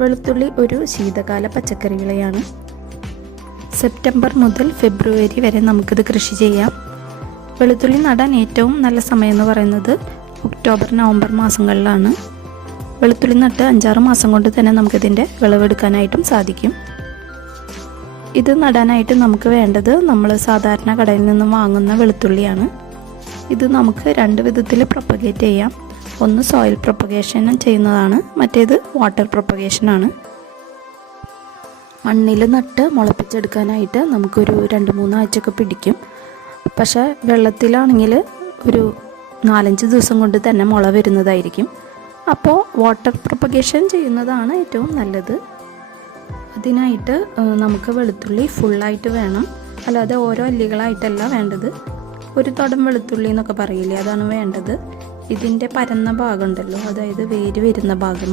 വെളുത്തുള്ളി ഒരു ശീതകാല പച്ചക്കറി വിളയാണ്. സെപ്റ്റംബർ മുതൽ ഫെബ്രുവരി വരെ നമുക്കിത് കൃഷി ചെയ്യാം. വെളുത്തുള്ളി നടാൻ ഏറ്റവും നല്ല സമയം എന്ന് പറയുന്നത് ഒക്ടോബർ നവംബർ മാസങ്ങളിലാണ്. വെളുത്തുള്ളി നട്ട് 5-6 മാസം കൊണ്ട് തന്നെ നമുക്കിതിൻ്റെ വിളവെടുക്കാനായിട്ടും സാധിക്കും. ഇത് നടാനായിട്ട് നമുക്ക് വേണ്ടത് നമ്മൾ സാധാരണ കടയിൽ നിന്ന് വാങ്ങുന്ന വെളുത്തുള്ളിയാണ്. ഇത് നമുക്ക് 2 വിധത്തിൽ പ്രൊപ്പഗേറ്റ് ചെയ്യാം. ഒന്ന് സോയിൽ പ്രൊപ്പഗേഷൻ ചെയ്യുന്നതാണ്, മറ്റേത് വാട്ടർ പ്രൊപ്പഗേഷനാണ്. മണ്ണിൽ നട്ട് മുളപ്പിച്ചെടുക്കാനായിട്ട് നമുക്കൊരു 2-3 ആഴ്ചയൊക്കെ പിടിക്കും. പക്ഷേ വെള്ളത്തിലാണെങ്കിൽ ഒരു 4-5 ദിവസം കൊണ്ട് തന്നെ മുള വരുന്നതായിരിക്കും. അപ്പോൾ വാട്ടർ പ്രൊപ്പഗേഷൻ ചെയ്യുന്നതാണ് ഏറ്റവും നല്ലത്. അതിനായിട്ട് നമുക്ക് വെളുത്തുള്ളി ഫുള്ളായിട്ട് വേണം, അല്ലാതെ ഓരോ അല്ലികളായിട്ടല്ല വേണ്ടത്. ഒരു തുടം വെളുത്തുള്ളി എന്നൊക്കെ പറയില്ലേ, അതാണ് വേണ്ടത്. ഇതിൻ്റെ പരന്ന ഭാഗം ഉണ്ടല്ലോ, അതായത് വേര് വരുന്ന ഭാഗം,